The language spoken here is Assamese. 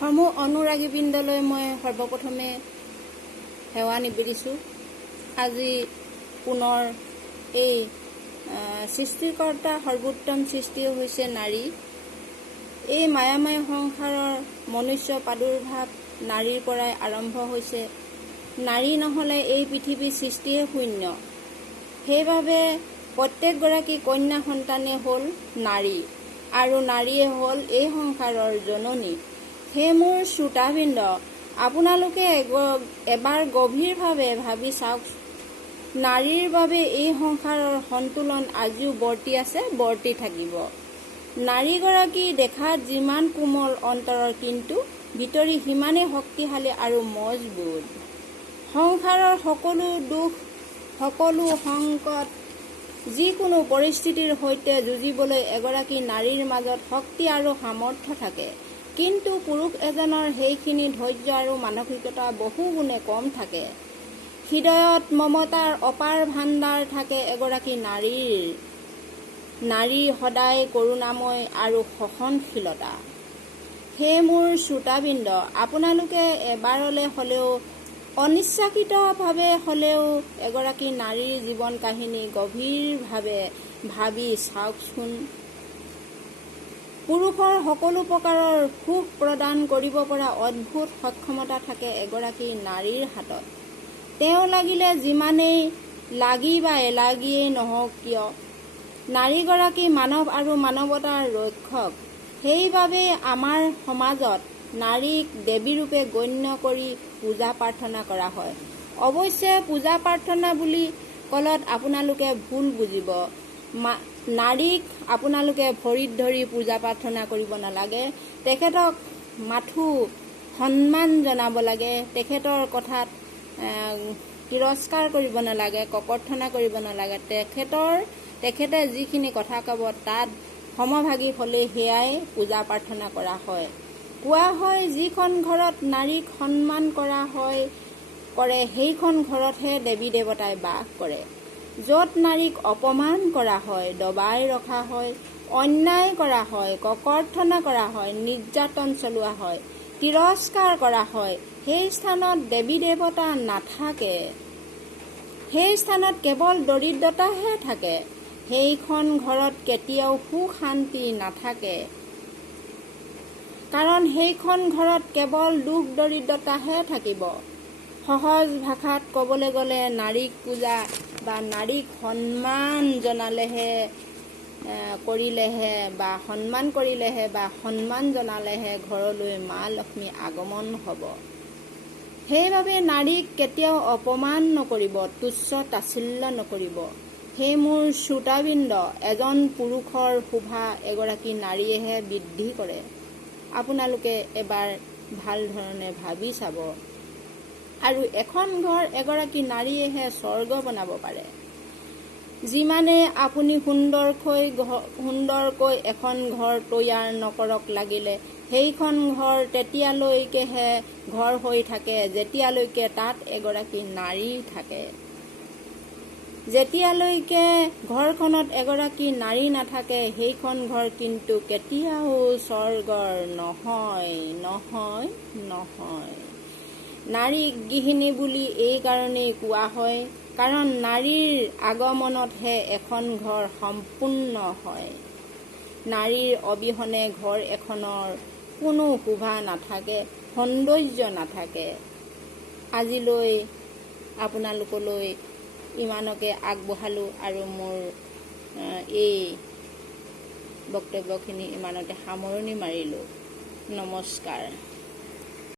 সমূহ অনুৰাগীবৃন্দলৈ মই সৰ্বপ্ৰথমে সেৱা নিবেদিছোঁ। আজি পুনৰ এই সৃষ্টিকৰ্তা সৰ্বোত্তম সৃষ্টি হৈছে নাৰী। এই মায়াময় সংসাৰৰ মনুষ্য প্ৰাদুৰ্ভাৱ নাৰীৰ পৰাই আৰম্ভ হৈছে। নাৰী নহ'লে এই পৃথিৱীৰ সৃষ্টিয়ে শূন্য। সেইবাবে প্ৰত্যেকগৰাকী কন্যা সন্তানে হ'ল নাৰী, আৰু নাৰীয়ে হ'ল এই সংসাৰৰ জননী। সেই মোৰ শ্ৰোতাবৃন্দ, আপোনালোকে এবাৰ গভীৰভাৱে ভাবি চাওক, নাৰীৰ বাবে এই সংসাৰৰ সন্তুলন আজিও বৰ্তি আছে, বৰ্তি থাকিব। নাৰীগৰাকী দেখাত যিমান কোমল অন্তৰৰ, কিন্তু ভিতৰি সিমানেই শক্তিশালী আৰু মজবুত। সংসাৰৰ সকলো দুখ, সকলো সংকট, যিকোনো পৰিস্থিতিৰ সৈতে যুঁজিবলৈ এগৰাকী নাৰীৰ মাজত শক্তি আৰু সামৰ্থ্য থাকে। কিন্তু পুৰুষ এজনৰ সেইখিনি ধৈৰ্য আৰু মানসিকতা বহু গুণে কম থাকে। হৃদয়ত মমতাৰ অপাৰ ভাণ্ডাৰ থাকে এগৰাকী নাৰীৰ। নাৰী সদায় কৰোণাময় আৰু সহনশীলতা। সেই মোৰ শ্ৰোতাবৃন্দ, আপোনালোকে এবাৰলৈ হ'লেও অনিচ্ছাকৃতভাৱে হ'লেও এগৰাকী নাৰীৰ জীৱন কাহিনী গভীৰভাৱে ভাবি চাওকচোন। পুৰুষৰ সকলো প্ৰকাৰৰ সুখ প্ৰদান কৰিব পৰা অদ্ভুত সক্ষমতা থাকে এগৰাকী নাৰীৰ হাতত। তেওঁ লাগিলে যিমানেই লাগি বা এলাগিয়েই নহওক কিয়, নাৰীগৰাকী মানৱ আৰু মানৱতাৰ ৰক্ষক। সেইবাবে আমাৰ সমাজত নাৰীক দেৱীৰূপে গণ্য কৰি পূজা প্ৰাৰ্থনা কৰা হয়। অৱশ্যে পূজা প্ৰাৰ্থনা বুলি ক'লত আপোনালোকে ভুল বুজিব। নাৰীক আপোনালোকে ভৰিত ধৰি পূজা প্ৰাৰ্থনা কৰিব নালাগে। তেখেতক মাথো সন্মান জনাব লাগে। তেখেতৰ কথাত তিৰস্কাৰ কৰিব নালাগে, ককৰ্থনা কৰিব নালাগে। তেখেতে যিখিনি কথা ক'ব তাত সমভাগী হ'লে সেয়াই পূজা প্ৰাৰ্থনা কৰা হয়। কোৱা হয়, যিখন ঘৰত নাৰীক সন্মান কৰা কৰে সেইখন ঘৰতহে দেৱী দেৱতাই বাস কৰে। য'ত নাৰীক অপমান কৰা হয়, দবাই ৰখা হয়, অন্যায় কৰা হয়, ককৰ্থনা কৰা হয়, নিৰ্যাতন চলোৱা হয়, তিৰস্কাৰ কৰা হয়, সেই স্থানত দেৱী দেৱতা নাথাকে। সেই স্থানত কেৱল দৰিদ্ৰতাহে থাকে। সেইখন ঘৰত কেতিয়াও সুখ শান্তি নাথাকে। কাৰণ সেইখন ঘৰত কেৱল দুখ দৰিদ্ৰতাহে থাকিব। সহজ ভাষাত ক'বলৈ গ'লে নাৰীক পূজা বা নাৰীক সন্মান কৰিলেহে বা সন্মান জনালেহে ঘৰলৈ মা লক্ষ্মী আগমন হ'ব। সেইবাবে নাৰীক কেতিয়াও অপমান নকৰিব, তুচ্ছ তাচ্ছিল্য নকৰিব। সেই মোৰ শ্ৰোতাবৃন্দ, এজন পুৰুষৰ শোভা এগৰাকী নাৰীয়েহে বৃদ্ধি কৰে। আপোনালোকে এবাৰ ভাল ধৰণে ভাবি চাব। আৰু এখন ঘৰ এগৰাকী নাৰীয়েহে স্বৰ্গ বনাব পাৰে। যিমানে আপুনি সুন্দৰকৈ এখন ঘৰ তৈয়াৰ নকৰক লাগিলে, সেইখন ঘৰ তেতিয়ালৈকেহে ঘৰ হৈ থাকে যেতিয়ালৈকে তাত এগৰাকী নাৰী থাকে। যেতিয়ালৈকে ঘৰখনত এগৰাকী নাৰী নাথাকে, সেইখন ঘৰ কিন্তু কেতিয়াও স্বৰ্গৰ নহয়। নাৰীক গৃহিণী বুলি এই কাৰণেই কোৱা হয়, কাৰণ নাৰীৰ আগমনতহে এখন ঘৰ সম্পূৰ্ণ হয়। নাৰীৰ অবিহনে ঘৰ এখনৰ কোনো শোভা নাথাকে, সৌন্দৰ্য নাথাকে। আজিলৈ আপোনালোকলৈ ইমানকে আগবঢ়ালোঁ আৰু মোৰ এই বক্তব্যখিনি ইমানতে সামৰণি মাৰিলোঁ। নমস্কাৰ।